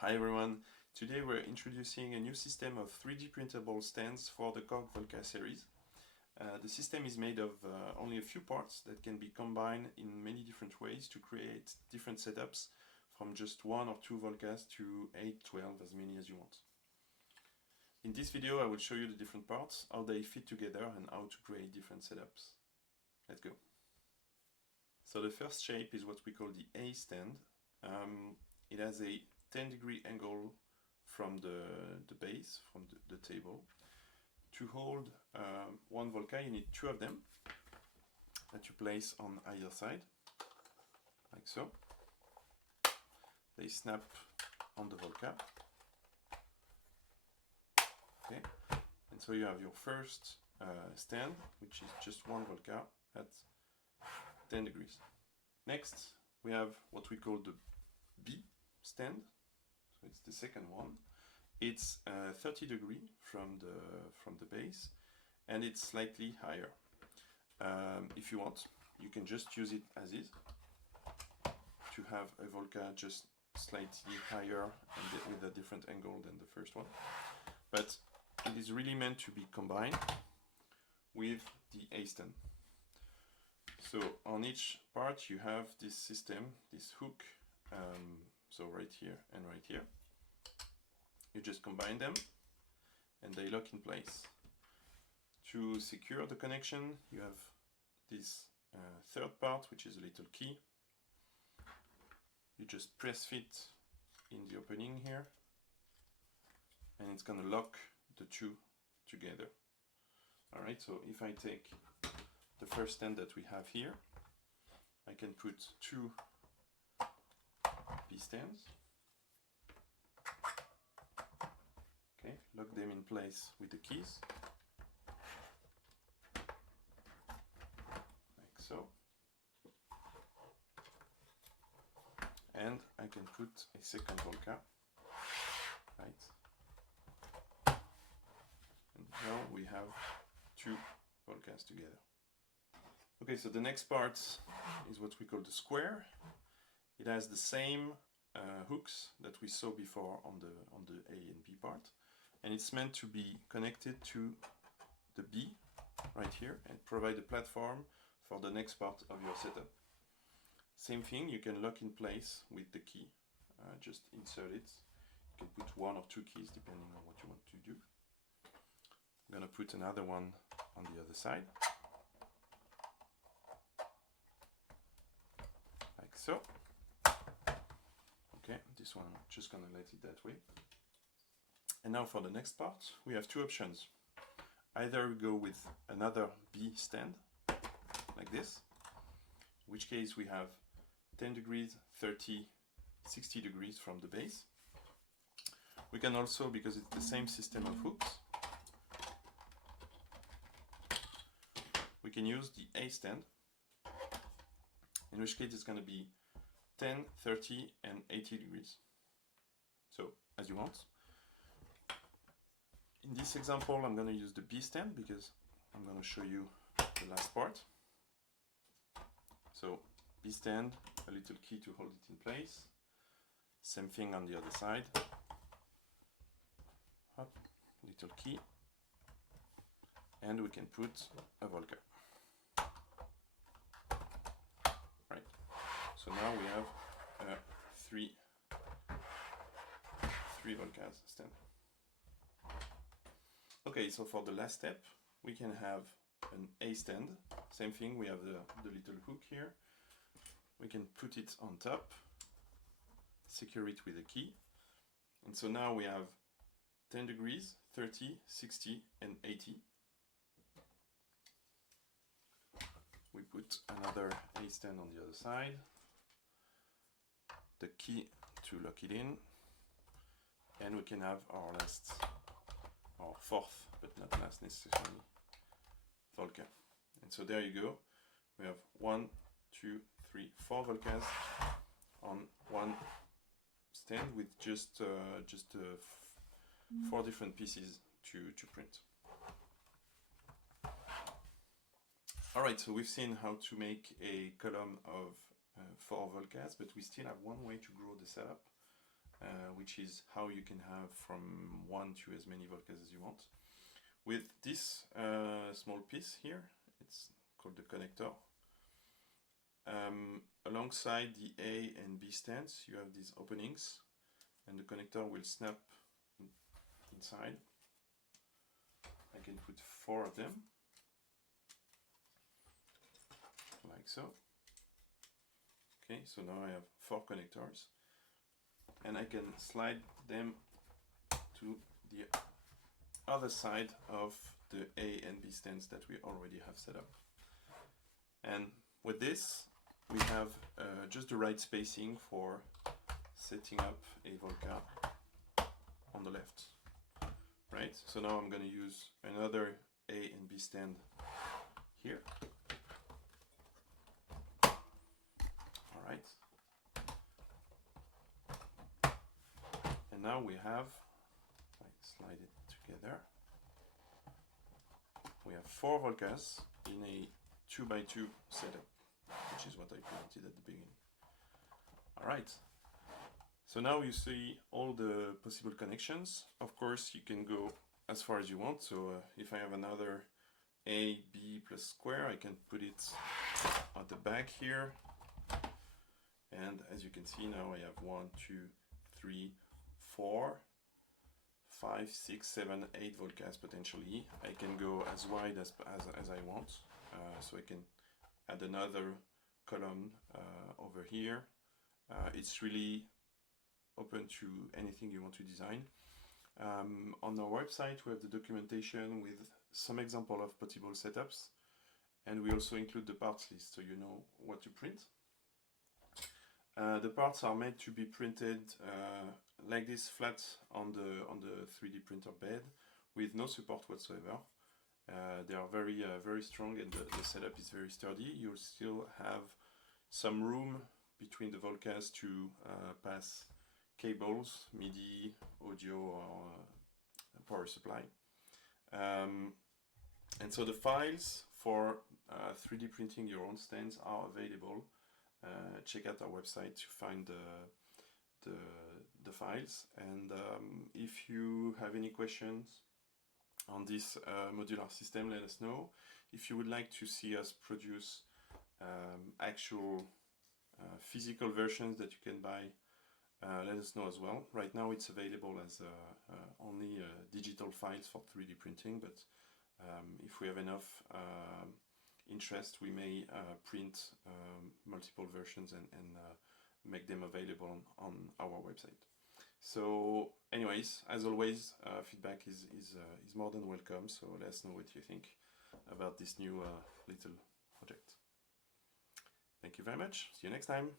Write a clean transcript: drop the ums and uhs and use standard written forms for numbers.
Hi everyone, today we're introducing a new system of 3D printable stands for the Volca series. The system is made of only a few parts that can be combined in many different ways to create different setups from just 1 or 2 Volcas to 8, 12, as many as you want. In this video I will show you the different parts, how they fit together and how to create different setups. Let's go. So the first shape is what we call the A stand. It has a 10-degree angle from the base, from the table. To hold one Volca you need 2 of them that you place on either side, like so. They snap on the Volca. Okay, and so you have your first stand, which is just one Volca at 10 degrees. Next we have what we call the B stand. So it's the second one. It's 30 degrees from the base, and it's slightly higher. If you want, you can just use it as is to have a Volca just slightly higher and with a different angle than the first one. But it is really meant to be combined with the A stand. So on each part you have this system, this hook. So right here and right here, you just combine them and they lock in place. To secure the connection you have this third part, which is a little key. You just press fit in the opening here and it's going to lock the two together. Alright, so if I take the first stand that we have here, I can put 2 B stands. Okay, lock them in place with the keys, like so. And I can put a second Volca, right? And now we have 2 Volcas together. Okay, so the next part is what we call the square. It has the same hooks that we saw before on the A and B part, and it's meant to be connected to the B right here and provide a platform for the next part of your setup. Same thing, you can lock in place with the key. Just insert it. You can put 1 or 2 keys depending on what you want to do. I'm gonna put another one on the other side, like so. Okay, this one I'm just gonna let it that way. And now for the next part we have 2 options. Either we go with another B stand like this, in which case we have 10 degrees, 30, 60 degrees from the base. We can also, because it's the same system of hooks, we can use the A stand, in which case it's going to be 10, 30 and 80 degrees. So as you want. In this example I'm going to use the B stand because I'm going to show you the last part. So B stand, a little key to hold it in place. Same thing on the other side. Up, little key. And we can put a Volca. Right. So now we have 3 Volcas stand. Okay, so for the last step we can have an A stand. Same thing, we have the little hook here. We can put it on top, secure it with a key, and so now we have 10 degrees, 30, 60 and 80. We put another A stand on the other side, the key to lock it in, and we can have our last, our fourth, but not last necessarily, Volca. And so there you go. We have 1, 2, 3, 4 Volcas on one stand with just 4 different pieces to print. Alright, so we've seen how to make a column of 4 Volcas, but we still have one way to grow the setup. which is how you can have from 1 to as many Volcas as you want. With this small piece here, it's called the connector. Alongside the A and B stands, you have these openings, and the connector will snap inside. I can put 4 of them, like so. Okay, so now I have 4 connectors, and I can slide them to the other side of the A and B stands that we already have set up. And with this, we have just the right spacing for setting up a Volca on the left. Right, so now I'm going to use another A and B stand here. Alright. And now we have, I slide it together, we have 4 Volcas in a 2x2 setup, which is what I planted at the beginning. Alright. So now you see all the possible connections. Of course, you can go as far as you want. So if I have another A, B plus square, I can put it at the back here. And as you can see now, I have 1, 2, 3, 4, 5, 6, 7, 8 Volcas potentially. I can go as wide as I want. So I can add another column over here. It's really open to anything you want to design. On our website we have the documentation with some example of possible setups, and we also include the parts list so you know what to print. The parts are made to be printed like this, flat on the 3D printer bed with no support whatsoever. They are very strong, and the setup is very sturdy. You'll still have some room between the Volcas to pass cables, MIDI, audio, or power supply. And so the files for 3D printing your own stands are available. Check out our website to find the files. And if you have any questions on this modular system, let us know. If you would like to see us produce actual physical versions that you can buy, let us know as well. Right now it's available as only digital files for 3D printing, but if we have enough interest, we may print multiple versions and make them available on our website. So anyways, as always, feedback is more than welcome, so let us know what you think about this new little project. Thank you very much. See you next time.